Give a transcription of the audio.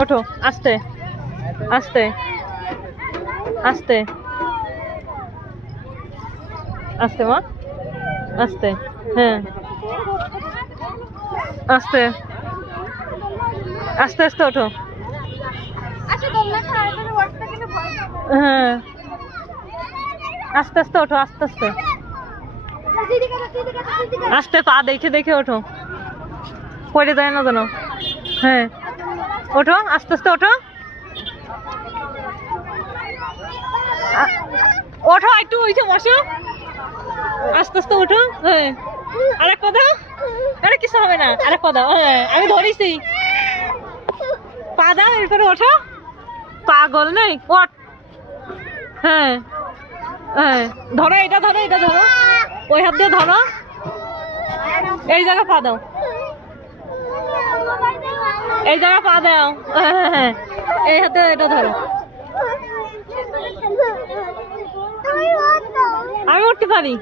ওঠো, আস্তে আস্তে আস্তে আস্তে মা, আস্তে। হ্যাঁ, আস্তে আস্তে আস্তে ওঠো। হ্যাঁ, আস্তে আস্তে ওঠো, আস্তে আস্তে আস্তে, পা দেখে দেখে ওঠো, পড়ে যায় না যেন। হ্যাঁ, ওঠো, আস্তে আস্তে ওঠো, ওঠো, একটু উঠে বসো, আস্তে আস্তে ওঠো। হ্যাঁ, আরেক কথা, আরে কিছু হবে না, আরেক কথা। হ্যাঁ, আমি ধরেছি, পা দাও, এরপরে ওঠো, পাগল নেই, ওঠ। হ্যাঁ হ্যাঁ, ধরো, এটা ধরো, এটা ধরো, ওই হাত দিয়ে ধরো, এই জায়গা পা দাও, এই জায়গা পা দাও। হ্যাঁ, এই হাতে এটা ধরো। আমি উঠতে পারি।